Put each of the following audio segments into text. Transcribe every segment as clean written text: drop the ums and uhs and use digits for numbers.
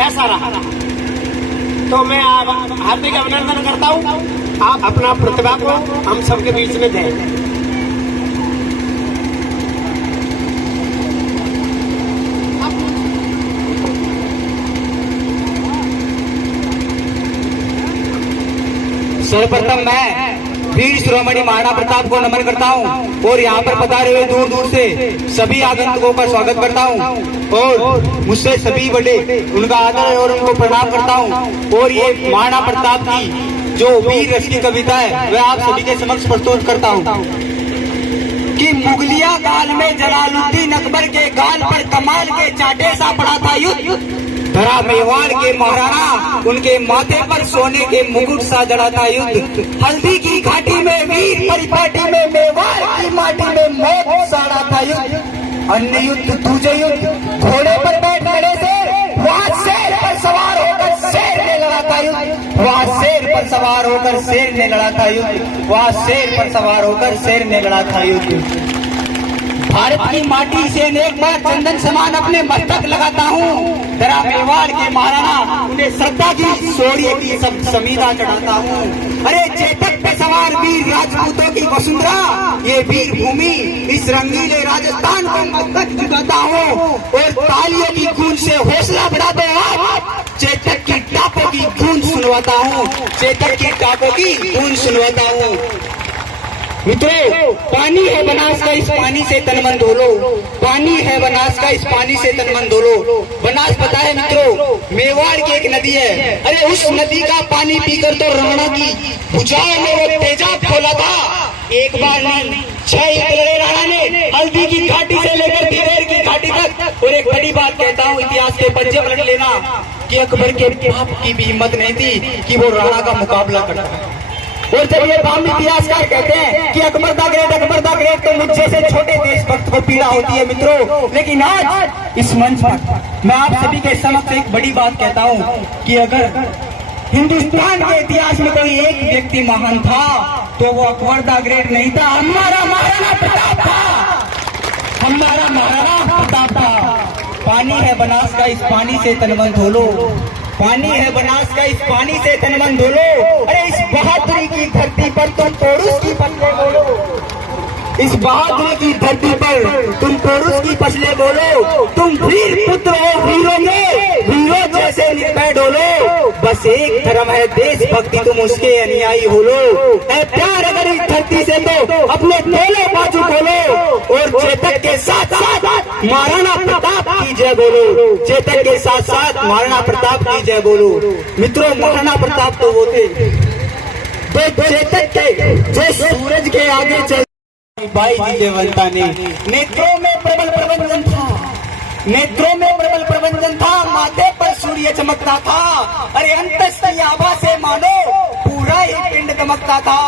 ऐसा रहा। तो मैं हार्दिक अभिनंदन करता हूँ। आप अपना प्रतिभा को हम सबके बीच में दें। सर्वप्रथम मैं वीर शिरोमणि महाराणा प्रताप को नमन करता हूं और यहाँ पर पधारे हुए दूर दूर से सभी आगंतुकों का स्वागत करता हूं और मुझसे सभी बड़े उनका आदर और उनको प्रणाम करता हूं। और ये महाराणा प्रताप की जो वीर रस की कविता है वह आप सभी के समक्ष प्रस्तुत करता हूं कि मुगलिया काल में जलालुद्दीन अकबर के गाल पर कमाल के चाटे सा पड़ा था युद्ध, धरा मेवाड़ के महाराणा उनके माथे पर सोने के मुकुट सा जड़ा था युद्ध, हल्दी की घाटी में वीर परिपाटी में मेवाड़ की माटी में मौत साड़ा था युद्ध, अन्य युद्ध दूजे युद्ध घोड़े पर बैठ खड़े से वहाँ शेर पर सवार होकर शेर ने लड़ा था युद्ध, वहाँ शेर पर सवार होकर शेर ने लड़ा था युद्ध, वहाँ शेर पर सवार होकर शेर ने लड़ा था युद्ध। भारत की माटी से अनेक बार चंदन समान अपने मस्तक लगाता हूँ, जरा मेवाड़ के महाराणा उन्हें श्रद्धा की शौर्य की सब समीधा चढ़ाता हूँ। अरे चेतक पे सवार वीर राजपूतों की वसुंधरा ये वीर भूमि इस रंगीले राजस्थान को मस्तक झुकाता हूँ और तालियों की गूंज से हौसला बढ़ाते आप चेतक की टापों की गूंज सुनवाता हूँ, चेतक की टापों की गूंज सुनवाता हूँ। मित्रों, पानी है बनास का इस पानी से तन मन धो लो, पानी है बनास का इस पानी से तन मन धो लो। बनास पता है मित्रों, मेवाड़ की एक नदी है। अरे उस नदी का पानी पीकर तो राणा की भुजाओं में वो तेजाब खोला था। एक बार नहीं 6 एकलरे राणा ने हल्दी की घाटी से लेकर दिलेर की घाटी तक। और एक बड़ी बात कहता हूँ, इतिहास के पन्ने पलट लेना कि अकबर के बाप की भी हिम्मत नहीं थी कि वो राणा का मुकाबला करता। और जब ये बाम इतिहासकार कहते हैं कि अकबर द ग्रेट तो मुझे से छोटे देशभक्त को पीड़ा होती है मित्रों, लेकिन आज इस मंच पर मैं आप सभी के समक्ष एक बड़ी बात कहता हूं कि अगर हिंदुस्तान के इतिहास में कोई एक व्यक्ति महान था तो वो अकबर द ग्रेट नहीं था, हमारा महाराणा प्रताप था, हमारा महाराणा प्रताप था। पानी है बनास का इस पानी से तन मन धो लो, पानी है बनास का इस पानी से तन मन धो लो। अरे इस बहादुरी की धरती पर तुम तोड़ूस की फसलें बोलो, इस बहादुरी की धरती पर तुम तोड़ूस की फसलें बोलो, तुम वीर पुत्र हो वीरों में वीरों जैसे निर्भय डोलो, बस एक धर्म है देशभक्ति तुम उसके अनुयायी हो लो। प्यार अगर इस धरती से तो अपने दोनों बाजू खोलो और चेतक के साथ साथ महाराणा प्रताप की जय बोलो, चेतक के साथ साथ महाराणा प्रताप की जय बोलो। मित्रों, महाराणा प्रताप तो वो थे तो चेतक के जो सूरज के आगे चल भाई जी जयवंता ने नेत्रों में प्रबल प्रबंधन था, नेत्रों में प्रबल प्रबंधन था, माथे पर सूर्य चमकता था। अरे अंतस की आभा से मानो पूरा ही पिंड दमकता था।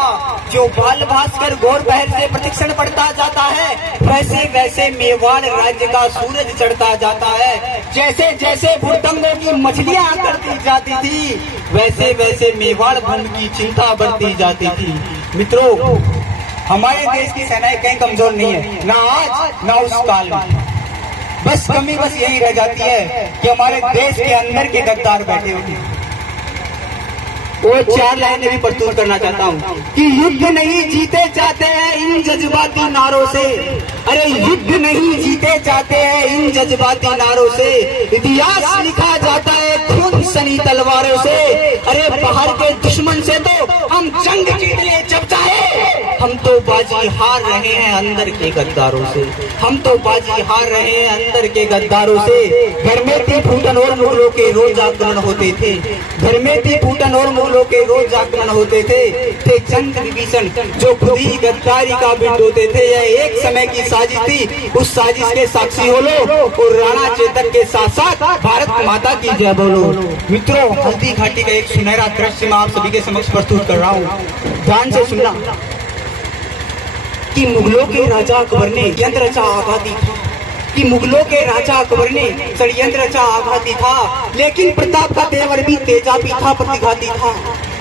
जो बाल भास्कर घोर पहर से प्रतिक्षण पड़ता जाता है वैसे वैसे मेवाड़ राज्य का सूरज चढ़ता जाता है। जैसे जैसे भूतंगों की मछलियां करती जाती थी वैसे वैसे मेवाड़ भूमि की चिंता बढ़ती जाती थी। मित्रों, हमारे देश की सेनाएं कहीं कमजोर नहीं है, ना आज ना उस काल में। बस कमी बस यही रह जाती है कि हमारे देश के अंदर के गद्दार बैठे हुए हैं। वो 4 लाइनें भी प्रस्तुत करना चाहता हूँ कि युद्ध नहीं जीते चाहते हैं इन जज्बाती नारों से, अरे युद्ध नहीं जीते चाहते हैं इन जज्बाती नारों से, इतिहास लिखा जाता है खून सनी तलवारों से। अरे बाहर के दुश्मन से तो हम जंग जीत ले जब चाहे, हम तो बाजी हार रहे हैं अंदर के गद्दारों से, हम तो बाजी हार रहे हैं अंदर के गद्दारों से। घर में थी फूटन और मुगलों के रोज आक्रमण होते थे, घर में थी फूटन और मुगलों के रोज आक्रमण होते थे चंद्र विभीषण जो खुद ही गद्दारी का बिंद होते थे। यह एक समय की साजिश थी, उस साजिश के साक्षी हो लो और राणा चेतक के साथ साथ भारत माता की जय बोलो। मित्रों, हल्दी घाटी का एक सुनहरा दृश्य मैं आप सभी के समक्ष प्रस्तुत कर रहा हूँ, ध्यान से सुनना कि मुगलों के राजा अकबर ने यंत्र रचा आघाती था, कि मुगलों के राजा अकबर ने षड्यंत्र रचा आघाती था, लेकिन प्रताप का तेवर भी तेजाबी था, प्रतिघाती था।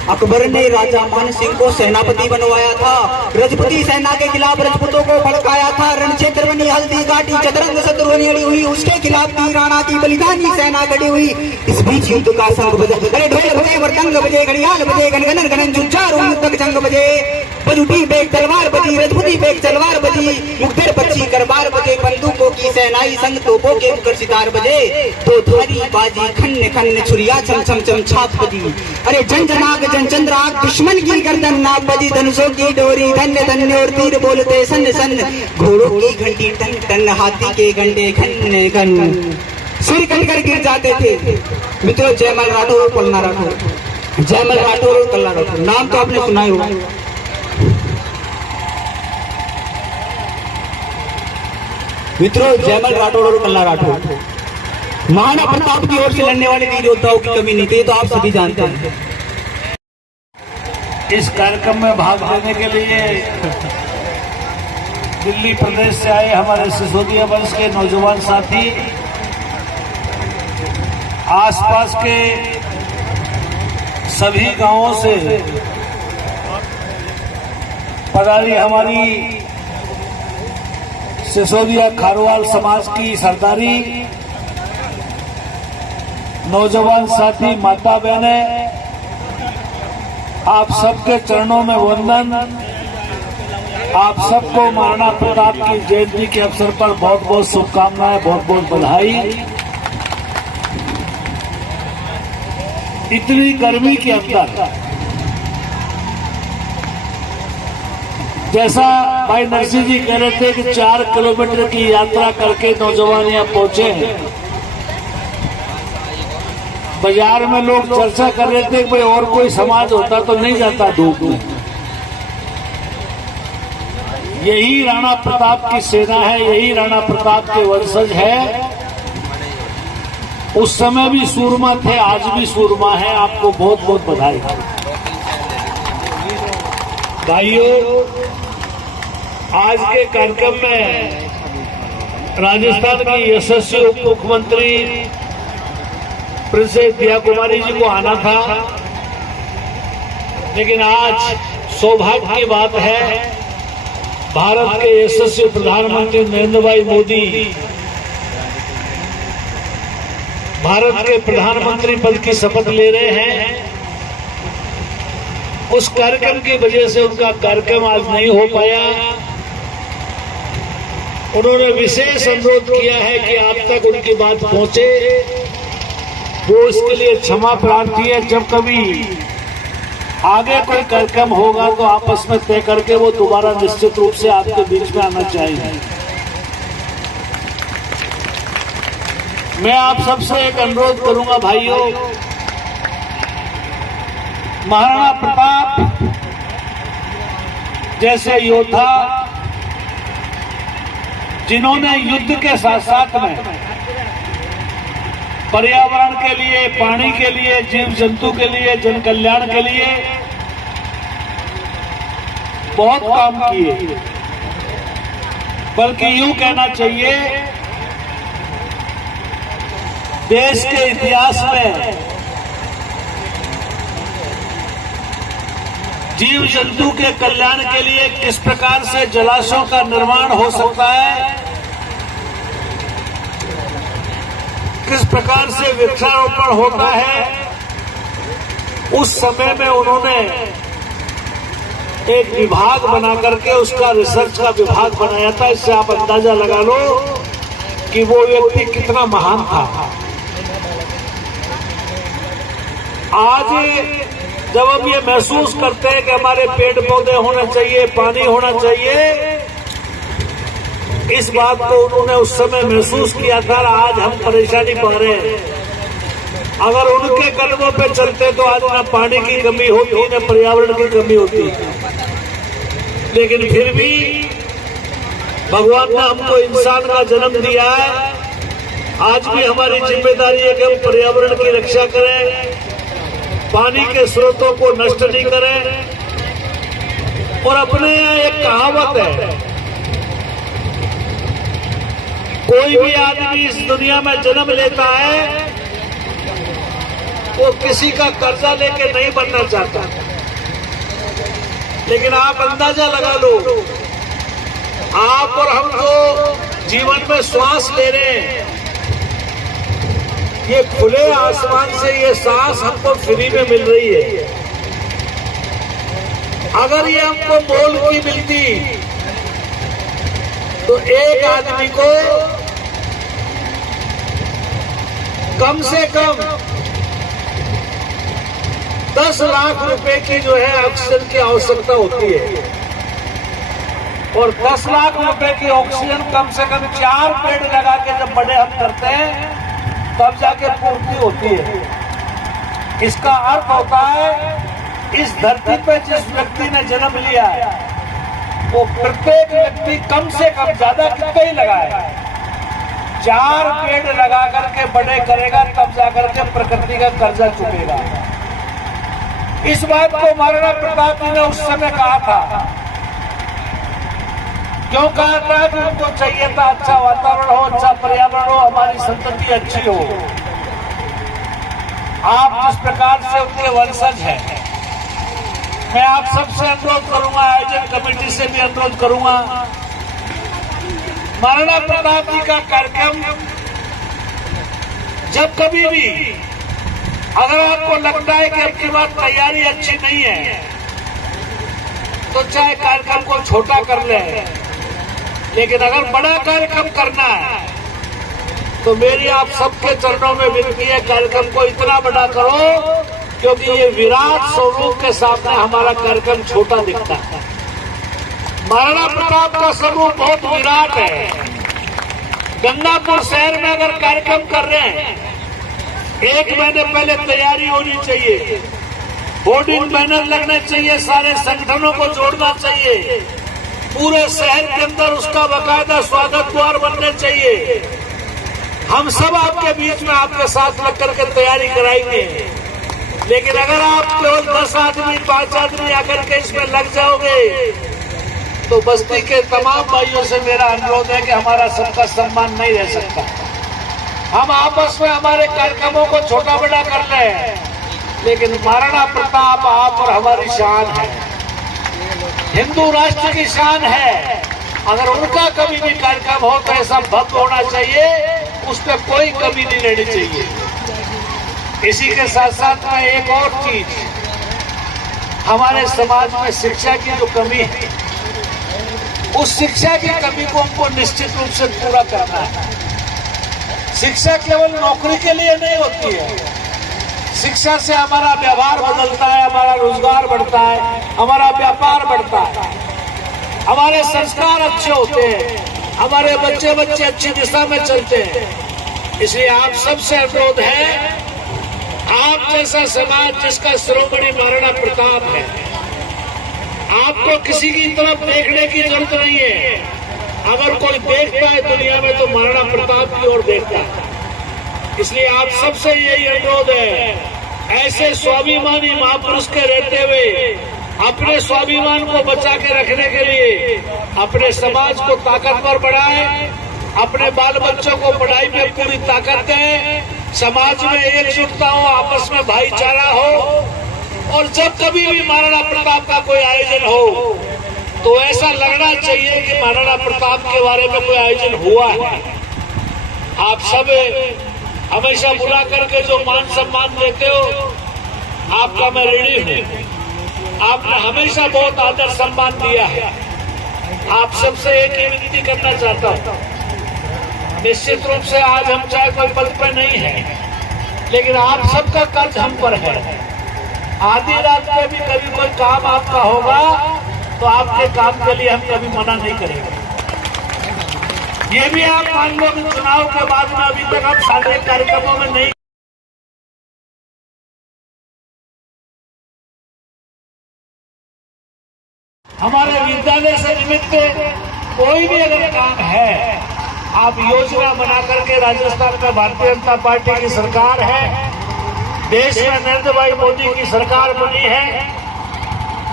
अकबर ने राजा मान सिंह को सेनापति बनवाया था, रजपूती सेना के खिलाफ रजपूतों को भड़काया था, रणक्षेत्र में हल्दी काटी, चतरंग शत्रु ने अड़ी हुई, उसके खिलाफ थी राणा की बलिदानी सेना खड़ी हुई। इस बीच युद्ध का शंख बजा, अरे ढोल बजे, मृदंग बजे, घड़ियाल बजे, गनगन गनन जुझारू युद्ध जंग बजे। बजुटी बेग तलवार बजी, रजपुती बेग तलवार बजी, मुखबिर बच्ची करबार बजे, बंदूकों की सेनाई संग तोपों के मुकर सितार बजे। दो धारी बाजी खन्न खन्न, छुरिया चम चम चम छाप बजी। अरे जन जनाग जन चंद्राग, दुश्मन की गर्दन नाप बजी। धनुषों की डोरी धन्य धन्य और तीर बोलते सन सन, घोड़ों की घंटी टन टन, हाथी के घंटे खन खन। सिर कटकर गिर जाते थे। मित्रों, जयमल राठौर और कल्ला राठौर, जयमल राठौर और कल्ला राठौर, नाम तो आपने सुना ही होगा। मित्रों, जयमल राठौर और कल्ला राठौर महाराणा प्रताप की ओर से लड़ने वाले वीर योद्धाओं की कमी नहीं थी, तो आप सभी जानते हैं। इस कार्यक्रम में भाग लेने के लिए दिल्ली प्रदेश से आए हमारे सिसोदिया वंश के नौजवान साथी, आसपास के सभी गांवों से पधारी हमारी सिसोदिया खारवाल समाज की सरदारी, नौजवान साथी, माता बहनें, आप सबके चरणों में वंदन। आप सबको महाराणा प्रताप की जयंती के अवसर पर बहुत बहुत शुभकामनाएं, बहुत बहुत बधाई। इतनी गर्मी के अंदर जैसा भाई नरसिंह जी कह रहे थे कि 4 किलोमीटर की यात्रा करके नौजवान यहाँ पहुंचे हैं। बाजार में लोग चर्चा कर रहे थे कि भाई और कोई समाज होता तो नहीं जाता धूप में। यही राणा प्रताप की सेना है, यही राणा प्रताप के वंशज है। उस समय भी सूरमा थे, आज भी सूरमा है। आपको बहुत बहुत बधाई। भाइयों, आज के कार्यक्रम में राजस्थान की यशस्वी उप मुख्यमंत्री प्रिंसेस दिया कुमारी जी को आना था, लेकिन आज सौभाग्य की बात है, भारत के यशस्वी प्रधानमंत्री नरेंद्र भाई मोदी भारत के प्रधानमंत्री पद की शपथ ले रहे हैं। उस कार्यक्रम की वजह से उनका कार्यक्रम आज नहीं हो पाया। उन्होंने विशेष अनुरोध किया है कि आप तक उनकी बात पहुंचे। वो इसके लिए क्षमा प्रार्थी है। जब कभी आगे कोई कार्यक्रम होगा तो आपस में तय करके वो दोबारा निश्चित रूप से आपके बीच में आना चाहिए। मैं आप सबसे एक अनुरोध करूंगा भाइयों, महाराणा प्रताप जैसे योद्धा जिन्होंने युद्ध के साथ साथ में पर्यावरण के लिए, पानी के लिए, जीव जंतु के लिए, जन कल्याण के लिए बहुत काम किए, बल्कि यूं कहना चाहिए देश के इतिहास में जीव जंतु के कल्याण के लिए किस प्रकार से जलाशयों का निर्माण हो सकता है, किस प्रकार से वृक्षारोपण होता है, उस समय में उन्होंने एक विभाग बना करके उसका रिसर्च का विभाग बनाया था। इससे आप अंदाजा लगा लो कि वो व्यक्ति कितना महान था। आज जब हम ये महसूस करते हैं कि हमारे पेड़ पौधे होने चाहिए, पानी होना चाहिए, इस बात को उन्होंने उस समय महसूस किया था। आज हम परेशानी पा रहे हैं। अगर उनके कदमों पे चलते तो आज ना पानी की कमी होती, ना पर्यावरण की कमी होती। लेकिन फिर भी भगवान ने हमको इंसान का जन्म दिया है। आज भी हमारी जिम्मेदारी है कि हम पर्यावरण की रक्षा करें, पानी के स्रोतों को नष्ट नहीं करें। और अपने यहाँ एक कहावत है, कोई भी आदमी इस दुनिया में जन्म लेता है वो किसी का कर्जा लेके नहीं बनना चाहता, लेकिन आप अंदाजा लगा लो, आप और हम जो जीवन में श्वास ले रहे हैं, ये खुले आसमान से ये सांस हमको फ्री में मिल रही है। अगर ये हमको मोल की मिलती तो एक आदमी को कम से कम 10 लाख रुपए की जो है ऑक्सीजन की आवश्यकता होती है, और 10 लाख रुपए की ऑक्सीजन कम से कम 4 पेड़ लगा के जब बड़े हम करते हैं तब जाके पूर्ति होती है। इसका अर्थ होता है इस धरती पे जिस व्यक्ति ने जन्म लिया है वो प्रत्येक व्यक्ति कम से कम, ज्यादा कितना ही लगाए, 4 पेड़ लगा करके बड़े करेगा तब जाकर के प्रकृति का कर्जा चुकेगा। इस बात को महाराणा प्रताप जी ने उस समय कहा था। क्यों कहा था? कि उनको चाहिए था अच्छा वातावरण हो, अच्छा पर्यावरण हो, हमारी संतति अच्छी हो। आप जिस प्रकार से उनके वंशज हैं, मैं आप सबसे अनुरोध करूंगा, आयोजन कमेटी से भी अनुरोध करूंगा, महाराणा प्रताप जी का कार्यक्रम जब कभी भी अगर आपको लगता है कि आपकी बात तैयारी अच्छी नहीं है तो चाहे कार्यक्रम को छोटा कर ले, लेकिन अगर बड़ा कार्यक्रम करना है तो मेरी आप सबके चरणों में विनती है, कार्यक्रम को इतना बड़ा करो क्योंकि ये विराट स्वरूप के सामने हमारा कार्यक्रम छोटा दिखता है। महाराणा प्रताप का स्वरूप बहुत विराट है। गंगापुर शहर में अगर कार्यक्रम कर रहे हैं, 1 महीने पहले तैयारी होनी चाहिए, होर्डिंग बैनर लगने चाहिए, सारे संगठनों को जोड़ना चाहिए, पूरे शहर के अंदर उसका बाकायदा स्वागत द्वार बनने चाहिए। हम सब आपके बीच में आपके साथ लग करके तैयारी कराएंगे, लेकिन अगर आप केवल 10 आदमी 5 आदमी आकर के इसमें लग जाओगे तो बस्ती के तमाम भाइयों से मेरा अनुरोध है कि हमारा सबका सम्मान नहीं रह सकता। हम आपस में हमारे कार्यक्रमों को छोटा बड़ा कर लें, लेकिन महाराणा प्रताप आप और हमारी शान है, हिंदू राष्ट्र की शान है। अगर उनका कभी भी कार्यक्रम हो तो ऐसा भव्य होना चाहिए, उस पर कोई कमी नहीं रहनी चाहिए। इसी के साथ साथ में एक और चीज, हमारे समाज में शिक्षा की जो कमी है, उस शिक्षा की कमी को हमको निश्चित रूप से पूरा करना है। शिक्षा केवल नौकरी के लिए नहीं होती है, शिक्षा से हमारा व्यवहार बदलता है, हमारा रोजगार बढ़ता है, हमारा व्यापार बढ़ता है, हमारे संस्कार अच्छे होते हैं, हमारे बच्चे अच्छी दिशा में चलते हैं। इसलिए आप सबसे अनुरोध है, आप जैसा समाज जिसका शिरोमणि महाराणा प्रताप है, आपको किसी की तरफ देखने की जरूरत नहीं है। अगर कोई देखता है दुनिया में तो महाराणा प्रताप की ओर देखता है। इसलिए आप सबसे यही अनुरोध है, ऐसे स्वाभिमानी महापुरुष के रहते हुए अपने स्वाभिमान को बचा के रखने के लिए अपने समाज को ताकतवर बढ़ाएं, अपने बाल बच्चों को पढ़ाई में पूरी ताकत दें, समाज में एकजुटता हो, आपस में भाईचारा हो, और जब कभी भी महाराणा प्रताप का कोई आयोजन हो तो ऐसा लगना चाहिए कि महाराणा प्रताप के बारे में कोई आयोजन हुआ है। आप सब हमेशा बुला करके जो मान सम्मान देते हो, आपका मैं ऋणी हूँ। आपने हमेशा बहुत आदर सम्मान दिया है। आप सबसे एक ही विनती करना चाहता हूँ, निश्चित रूप से आज हम चाहे कोई पद पर नहीं है, लेकिन आप सबका कर्ज हम पर है। आधी रात में भी कभी कोई काम आपका होगा तो आपके काम के लिए हम कभी मना नहीं करेंगे। ये भी आप मान लो कि चुनाव के बाद में अभी तक हम सारे कार्यक्रमों में नहीं, हमारे विद्यालय से निमित्त कोई भी अगर काम है, आप योजना बना करके, राजस्थान में भारतीय जनता पार्टी की सरकार है, देश में नरेंद्र भाई मोदी की सरकार बनी है,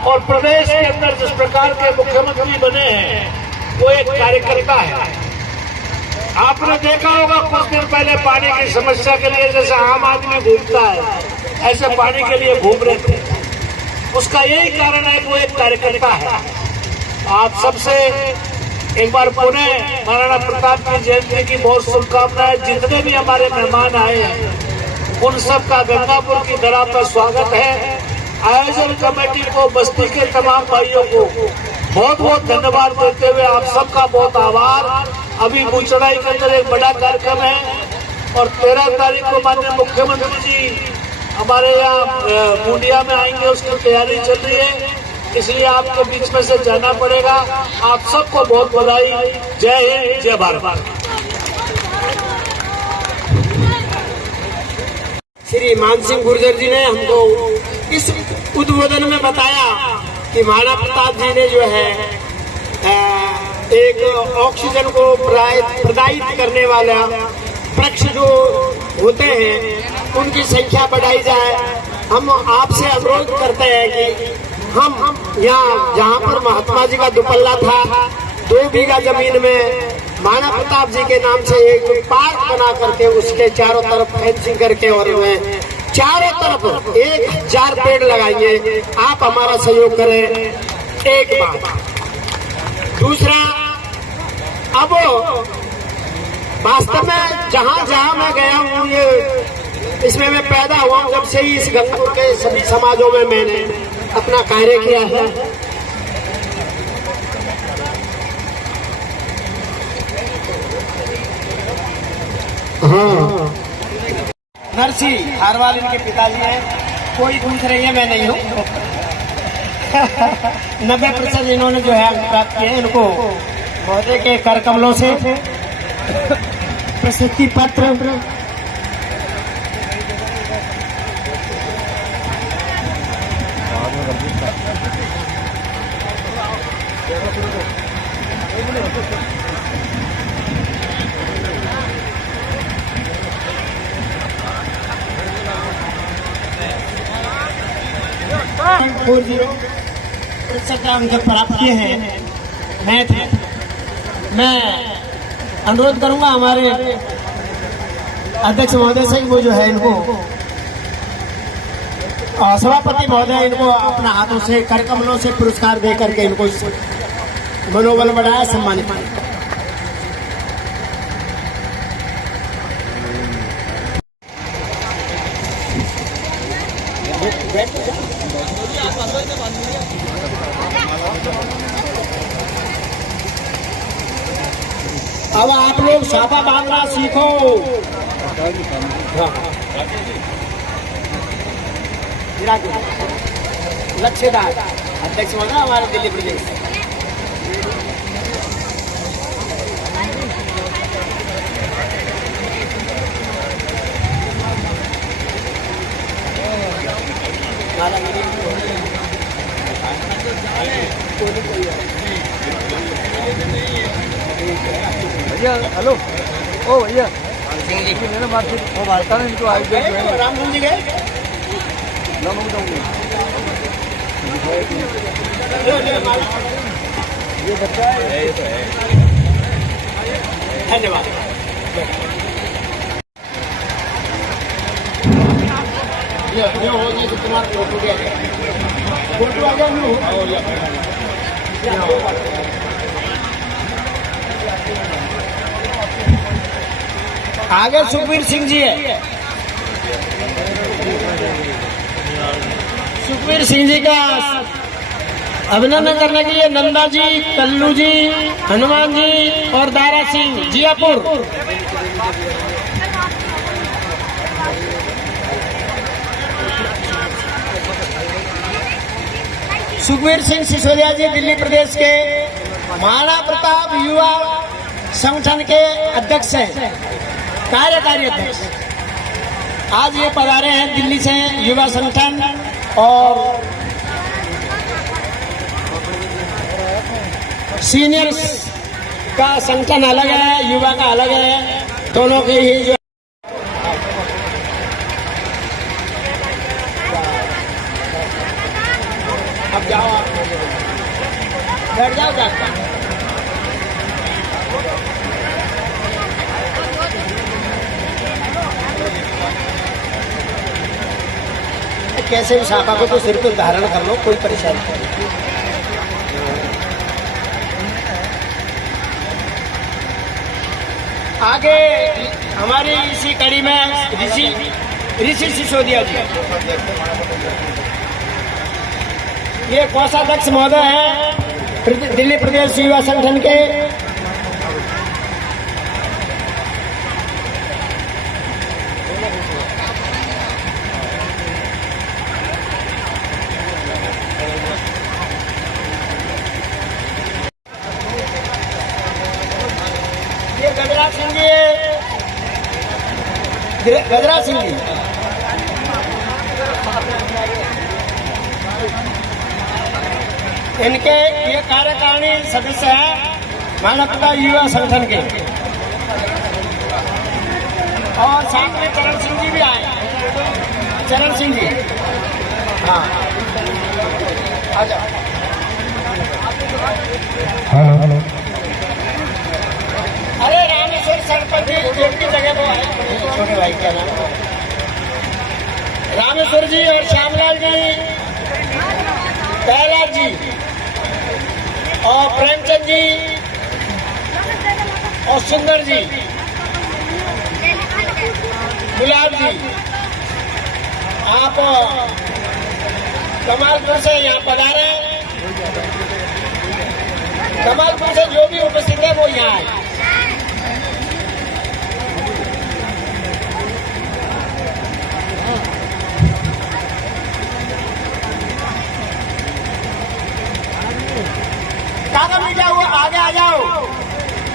और प्रदेश के अंदर जिस प्रकार के मुख्यमंत्री बने हैं वो एक कार्यकर्ता है। आपने देखा होगा कुछ दिन पहले पानी की समस्या के लिए जैसे आम आदमी घूमता है, ऐसे पानी के लिए घूम रहे थे। उसका यही कारण है कि वो एक कार्यकर्ता है। आप सबसे एक बार पुनः महाराणा प्रताप की जयंती की बहुत शुभकामनाएं। जितने भी हमारे मेहमान आए हैं उन सब का गंगापुर की धरा पर स्वागत है। आयोजन कमेटी को, बस्ती के तमाम भाइयों को बहुत बहुत धन्यवाद देते हुए आप सबका बहुत आभार। अभी बुचड़ाई के अंदर एक बड़ा कार्यक्रम है और 13 तारीख को माननीय मुख्यमंत्री जी हमारे यहाँ मुंडिया में आएंगे, उसकी तैयारी चल रही है, इसलिए आपके बीच में से जाना पड़ेगा। आप सबको बहुत बधाई। जय हिंद, जय भारत। श्री मानसिंह गुर्जर जी ने हमको इस उद्बोधन में बताया कि महाराणा प्रताप जी ने जो है एक ऑक्सीजन को प्रदायित करने वाला वृक्ष जो होते हैं उनकी संख्या बढ़ाई जाए। हम आपसे अनुरोध करते हैं कि हम यहाँ जहाँ पर महात्मा जी का दुपल्ला था 2 बीघा जमीन में महाराणा प्रताप जी के नाम से एक पार्क बना करके उसके चारों तरफ फेंसिंग करके और में चारों तरफ 1000 पेड़ लगाएंगे। आप हमारा सहयोग करें एक बात। दूसरा, अब वास्तव में जहाँ जहाँ मैं गया हूँ, ये इसमें मैं पैदा हुआ हूँ, जब से ही इस गंगापुर के सभी समाजों में मैंने अपना कार्य किया है। हाँ, नरसिंह हारवाल इनके पिताजी हैं, कोई दूसरे ये मैं नहीं हूँ। 90% इन्होंने जो है अंक प्राप्त किए हैं। इनको महोदय के कर कमलों से प्रशस्ति पत्र, अंक प्राप्त किए हैं मैथ में। मैं अनुरोध करूंगा हमारे अध्यक्ष महोदय से, वो जो है इनको सभापति महोदय इनको अपना हाथों से कर कमलों से पुरस्कार दे करके इनको मनोबल बढ़ाया, सम्मानित किया। अब आप लोग साफा बांधना सीखो। लक्ष्यदार अध्यक्ष महोदय हमारे दिल्ली प्रदेश। भैया हेलो, ओ भैया मेरा मार्केट वो भारता में इनको आज राम जी गए ये बच्चा है। धन्यवाद। ये हो गया तो तुम्हारा फोटो आ गया, फोटो आ गया। आगे सुखबीर सिंह जी है। सुखबीर सिंह जी का अभिनंदन करने के लिए नंदा जी, कल्लू जी, हनुमान जी और दारा सिंह जियापुर। सुखबीर सिंह सिसोदिया जी दिल्ली प्रदेश के महाराणा प्रताप युवा संगठन के अध्यक्ष हैं, कार्यकारी अध्यक्ष। आज ये पधारे हैं दिल्ली से युवा संगठन, और सीनियर्स का संगठन अलग है, युवा का अलग है, दोनों के ही जो अब जाओ, आप बैठ जाओ जाकर। कैसे भी साफा को तो सिर पे धारण कर लो, कोई परेशानी नहीं। आगे हमारी इसी कड़ी में ऋषि सिसोदिया जी, ये कोषाध्यक्ष महोदय हैं दिल्ली प्रदेश युवा संगठन के। ये गजराज सिंह जी, गजराज सिंह जी इनके ये कार्यकारिणी सदस्य हैं मानवता युवा संगठन के। और साथ में चरण सिंह जी भी आए, चरण सिंह जी, हाँ आ जाओ। हेलो। अरे रामेश्वर सरपंच जी एक की जगह तो आए, छोटे भाई क्या नाम, रामेश्वर जी और श्यामलाल जी, कैलाश जी और प्रेमचंद जी और सुंदर जी, गुलाब जी, आप कमालपुर से यहाँ पधारे। कमालपुर से जो भी उपस्थित है वो यहाँ आए। कागा मीठा हुआ आगे आ जाओ,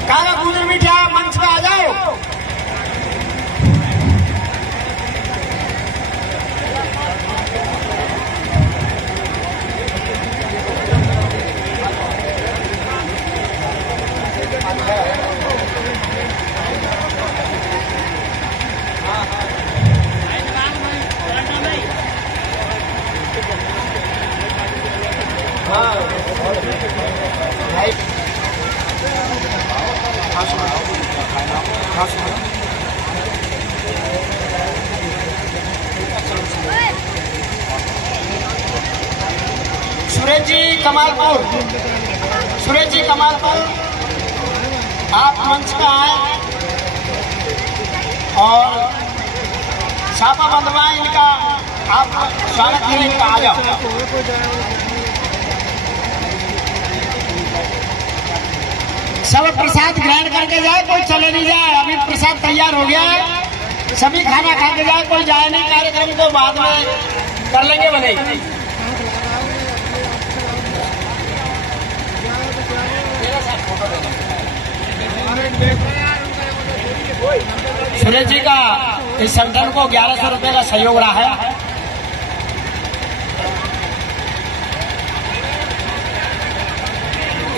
कागा गुजर मीठा मंच पे आ जाओ। सुरेश जी कमालपुर, सुरेश जी कमालपुर, आप मंच पे आए और छापा बंधवा इनका आप स्वागत करें, इनका आ जाओ। सब प्रसाद ग्रहण करके जाए, कोई चले नहीं जाए, अभी प्रसाद तैयार हो गया है, सभी खाना खा के जाए, कोई जाए नहीं। कार्यक्रम को बाद में कर लेंगे बधाई। सुरेश जी का इस संगठन को 1100 रुपए का सहयोग रहा है।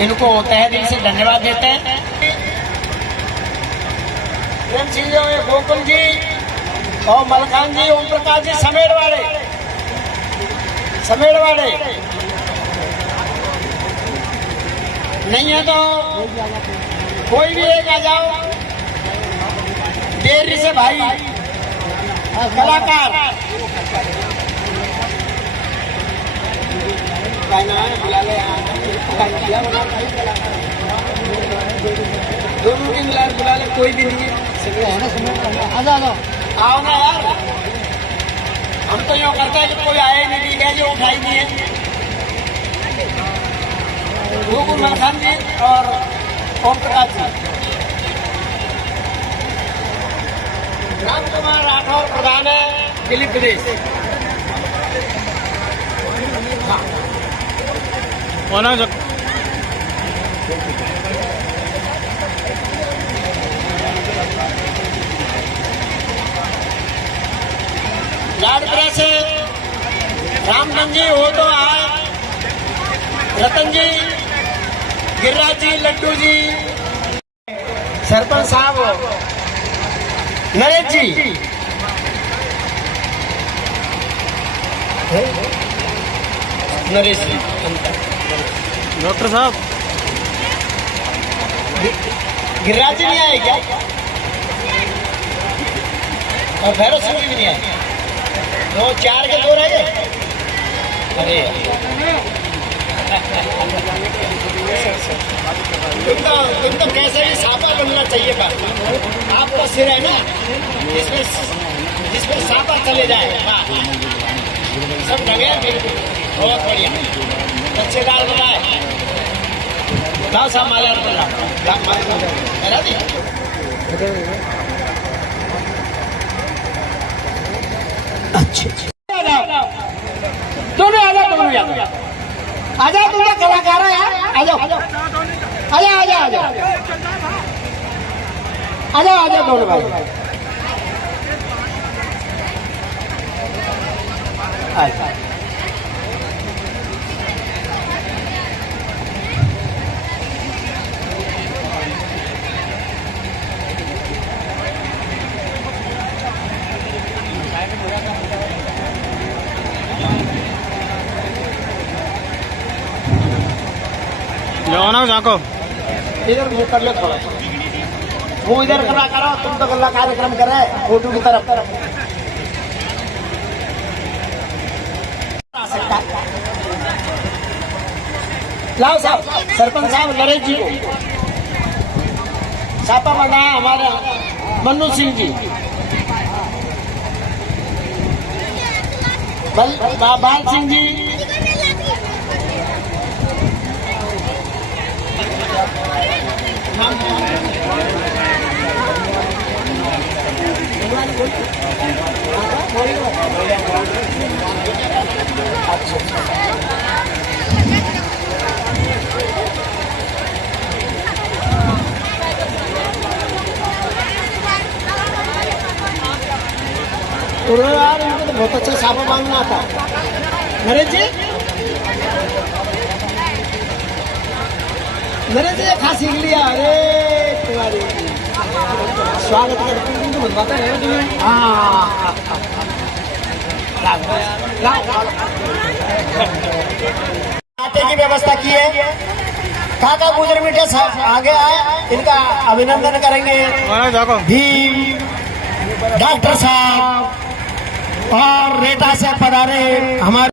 इनको तहे दिल से धन्यवाद देते हैं। प्रेम सिंह जी, गोकुल जी और मलखान जी, ओम प्रकाश जी, समेड़वाड़े नहीं है तो कोई भी एक आ जाओ। देरी से भाई कलाकार बुला ले, दोनों की मिला बुला ले, कोई भी नहीं है। आओ ना यार, हम तो यूँ करते हैं कि कोई आए नहीं, गए जो उठाई नहीं है। गोकुल मलखान जी और ओम प्रकाश जी। राम कुमार राठौर प्रधान है दिल्ली प्रदेश। हाँ लाडपुरा से रामचंद जी हो तो आए, रतन जी, गिरिराज जी, लड्डू जी, सरपंच साहब नरेश जी, नरेश जी, डॉक्टर साहब, गिरिराज जी नहीं आए क्या? और भैरव सिंह जी भी नहीं आए। दो चार के दो रह गए। अरे तुम तो कैसे भी साफा बनना चाहिए बात। आपका सिर है ना, जिसमें सांपा चले जाए, सब ढंगे बिल्कुल, बहुत बढ़िया, अच्छे दाल बनाए। लाओ साहब माला मेरा दी। अच्छे दोनों आ जाओ, दोनों आ जाओ, तुम कलाकार है यार, आ जाओ, आ जाओ, आ जाओ, आ जाओ, आ जाओ, आ जाओ दोनों भाई, आ जाओ। जाओ ना जाको इधर मुंह कर लो थोड़ा, मुंह इधर करा करो, तुम तो गल्ला कार्यक्रम कर रहे फोटो की तरफ। लाओ साहब, सरपंच साहब नरेश जी को छापा बनाया हमारे मन्नू सिंह जी, बाल सिंह जी, यार इनको तो बहुत अच्छा छापा मांगना आता। नरेश जी, नरेश जी खा सीख लिया। अरे तुम्हारी स्वागत करते हैं, तुम बताते हैं तुम्हें। हाँ आटे की व्यवस्था की है, काका गुजर मीठे साहब आगे आए, इनका अभिनंदन करेंगे। जाको भी डॉक्टर साहब और रेटा से पधारे हमारे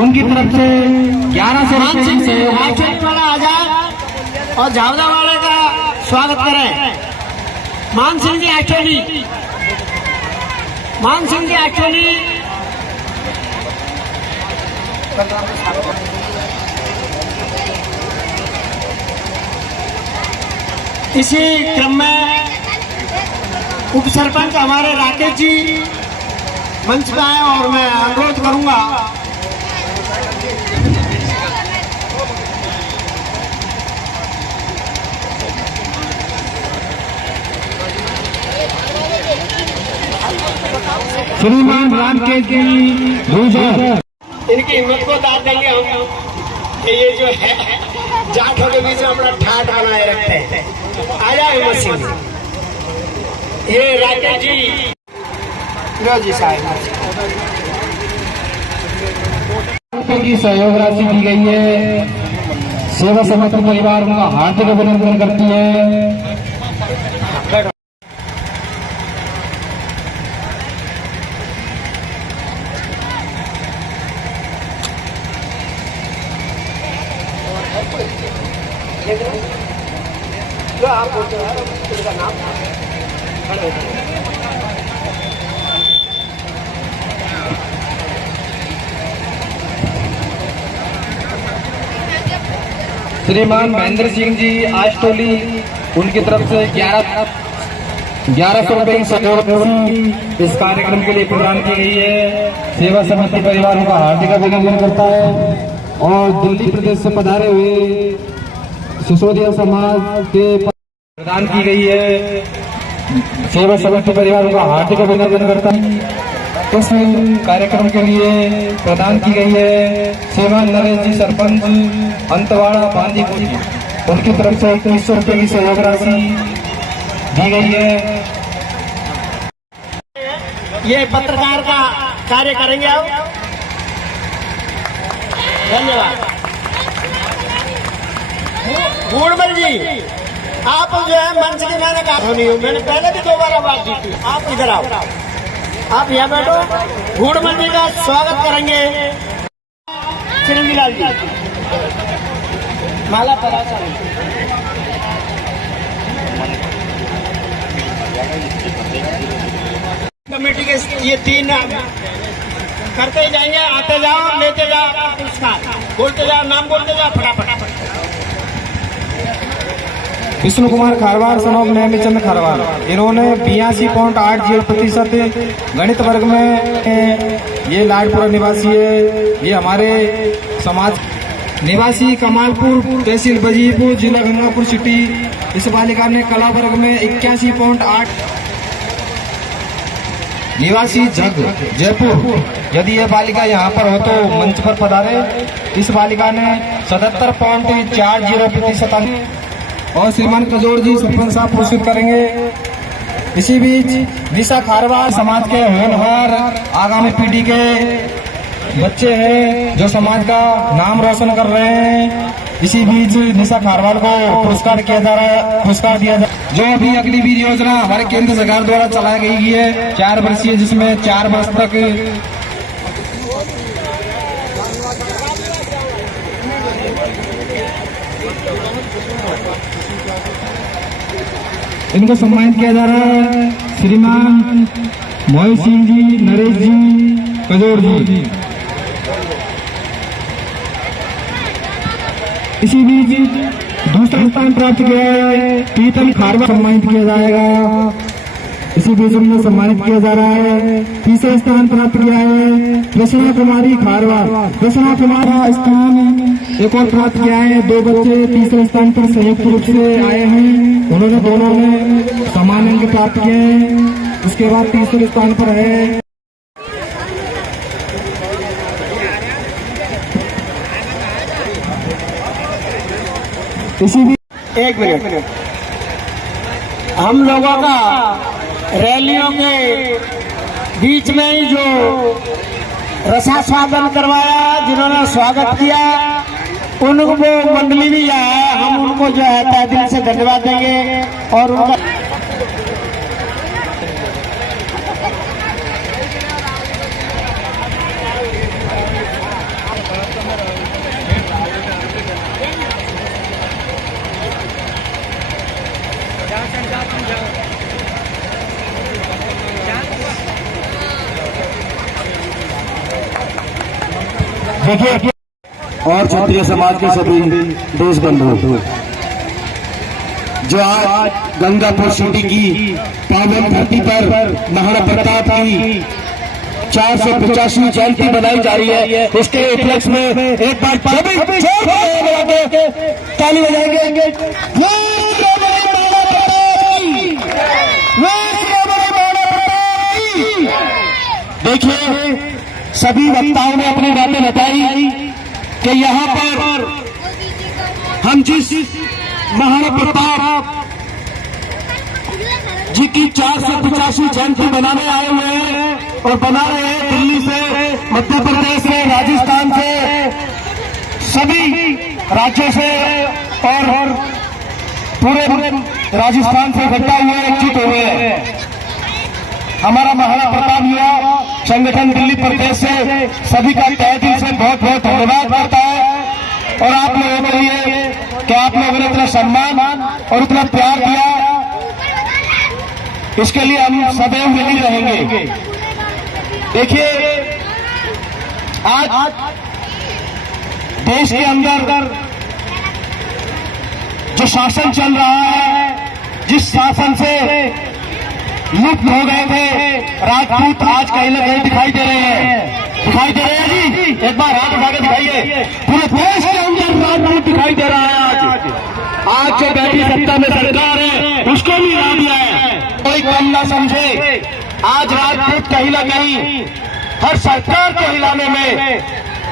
उनकी तरफ से 1100 से वाला आ जाए और झावदा वाले का स्वागत करें। मान सिंह जी एक्चुअली, मान सिंह जी एक्चुअली इसी क्रम में उप सरपंच हमारे राकेश जी मंच पे आए और मैं अनुरोध करूंगा श्रीमान रामकेश जी इनकी हिम्मत को दाद देंगे हम कि ये जो है जाटों के बीच में अपना ठाट बनाए रखते हैं। आ जाओ हिम्मत सिंह, ये राकेश जी, लो जी साहब की सहयोग राशि दी गई है। सेवा समिति परिवार उनका हार्दिक अभिनंदन करती है। जो आप बोलते हैं उनका नाम खड़े होते हैं। श्रीमान महेंद्र सिंह जी आजटोली, उनकी तरफ से 1100 रुपए की सहयोग राशि इस कार्यक्रम के लिए प्रदान की गई है। सेवा समिति परिवार का हार्दिक अभिनंदन करता है। और दिल्ली प्रदेश से पधारे हुए सिसोदिया समाज के प्रदान की गई है। सेवा समिति परिवार का हार्दिक अभिनंदन करता है। इस कार्यक्रम के लिए प्रदान की गई है। श्रीमान नरेश जी सरपंच अंतवाड़ा बांदीपुर, उनकी तरफ से 2100 रुपए की सहयोग राशि दी गई है। ये पत्रकार का कार्य करेंगे आप। धन्यवाद। गुड़मल जी, आप जो है मंच की मैंने कहा नहीं हूँ, मैंने पहले भी 2 बार आवाज दी थी। आप इधर आओ, आप यहाँ बैठो। गुड़मल जी का स्वागत करेंगे चिरंजीलाल जी। माला परासा कमेटी के ये 3 करते ही जाएंगे, आते जाओ, लेते जाओ पुरस्कार, बोलते जाओ, नाम बोलते जाओ फटाफट। विष्णु कुमार खारवार सन ऑफ नेमीचंद खारवार, इन्होंने 82.80% गणित वर्ग में, ये लाडपुरा निवासी है, ये हमारे समाज निवासी कमालपुर तहसील बजीपुर जिला गंगापुर सिटी। इस बालिका ने कला वर्ग में 81.8, निवासी जग जयपुर। यदि यह बालिका यहाँ पर हो तो मंच पर पधारे। इस बालिका ने 77.40% और श्रीमान कजोर जी सरपंच साहब पुरस्कृत करेंगे। इसी बीच निशा खारवार समाज के होनहार आगामी पीढ़ी के बच्चे हैं जो समाज का नाम रोशन कर रहे हैं। इसी बीच निशा खारवाल को पुरस्कार दिया जा रहा है। जो अभी अग्निवीर योजना हमारे केंद्र सरकार द्वारा चलाई गई है 4 वर्षीय, जिसमें 4 वर्ष तक इनको सम्मानित किया जा रहा है। श्रीमान मोहित सिंह जी, नरेश जी, कजोर जी। इसी बीच दूसरा स्थान प्राप्त किया है पीतम खारवा, सम्मानित किया जाएगा। इसी बीच उन्हें सम्मानित किया जा रहा है। तीसरा स्थान प्राप्त किया है प्रसन्ना कुमारी खारवार। प्रसन्ना कुमारी स्थान एक और प्राप्त किया है। 2 बच्चे तीसरे स्थान पर संयुक्त रूप से आए हैं। उन्होंने दोनों ने समान अंक प्राप्त किए हैं। उसके बाद तीसरे स्थान पर है इसी भी 1 मिनट। हम लोगों का रैलियों के बीच में ही जो रसास्वादन करवाया, जिन्होंने स्वागत किया, उनको वो मंडली भी है, हम उनको जो है तहे दिल से धन्यवाद देंगे। और उनका देखिए और क्षत्रिय समाज के सभी देश बंधु जो आज गंगापुर सिटी की पावन धरती पर महाराणा प्रताप की 485वीं जयंती बनाई जा रही है। इसके उपलक्ष्य में एक बार ताली बजाएंगे। देखिए सभी वक्ताओं ने अपनी बातें बताई कि यहाँ पर हम जिस महाराणा प्रताप जी की 485वीं जयंती बनाने आए हुए हैं और बना रहे हैं, दिल्ली से, मध्य प्रदेश से, राजस्थान से, सभी राज्यों से और पूरे राजस्थान से इकट्ठा हुए, एकजुट हुए हैं। हमारा महाराणा प्रताप युवा संगठन दिल्ली प्रदेश से सभी का तहे दिल से बहुत बहुत धन्यवाद करता है। और आप लोगों के लिए कि आप लोगों ने इतना सम्मान और इतना प्यार दिया, इसके लिए हम सदैव मिली रहेंगे। देखिए आज देश के अंदर जो शासन चल रहा है, जिस शासन से लुप्त हो गए थे राजपूत, आज कहीं ना कहीं दिखाई दे रहे हैं। दिखाई दे रहे हैं जी, एक बार हाथ उठा के दिखाइए। पूरे देश के अंदर राजपूत दिखाई दे रहा है। आज जो बैठी सत्ता में सरकार है उसको भी हिला दिया है, कोई कम ना समझे। आज राजपूत कहीं ना कहीं हर सरकार को हिलाने में,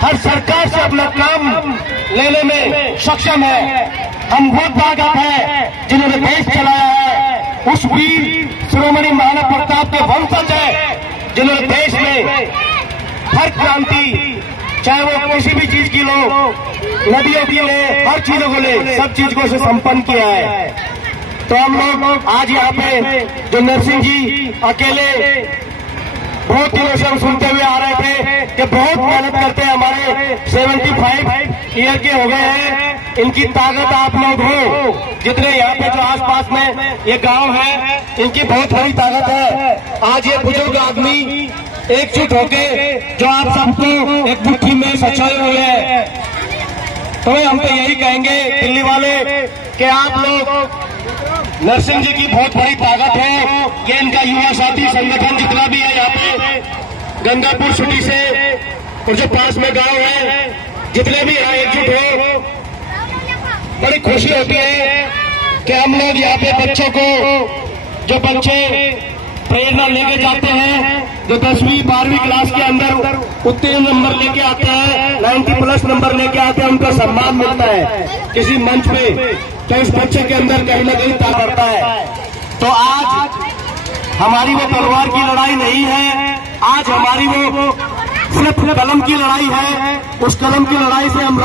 हर सरकार से अपना काम लेने में सक्षम है। हम वो ताकत है जिन्होंने देश चलाया है, उस वीर शिरोमणि महाराणा प्रताप के वंशज है जिन्होंने देश में हर क्रांति, चाहे वो किसी भी चीज की लो, नदियों की ले, हर चीजों को ले, सब चीज को उसे संपन्न किया है। तो हम लोग आज यहाँ पे जो नरसिंह जी अकेले बहुत दिनों से हम सुनते हुए आ रहे थे कि बहुत मेहनत करते हैं, हमारे 75 ईयर के हो गए हैं, इनकी ताकत आप लोग हो, जितने यहाँ पे जो आसपास में ये गांव है, इनकी बहुत बड़ी ताकत है। आज ये बुजुर्ग आदमी एकजुट होके जो आप सबको एक मुट्ठी में सचाए हुए हैं, तो हम तो यही कहेंगे दिल्ली वाले कि आप लोग नरसिंह जी की बहुत बड़ी ताकत है। ये इनका युवा साथी संगठन जितना भी है यहाँ पे गंगापुर सिटी से और जो पास में गांव है, जितने भी यहाँ एकजुट हो, बड़ी खुशी होती है कि हम लोग यहाँ पे बच्चों को, जो बच्चे प्रेरणा लेके जाते हैं, जो 10वीं 12वीं क्लास के अंदर उत्तीर्ण नंबर लेके आते हैं, 90+ नंबर लेके आते हैं, उनका सम्मान मिलता है किसी मंच पे, तो उस बच्चे के अंदर कहीं ना कहीं ताकत बढ़ता है। तो आज हमारी वो तलवार की लड़ाई नहीं है, आज हमारी वो सिर्फ कलम की लड़ाई है। उस कलम की लड़ाई से हम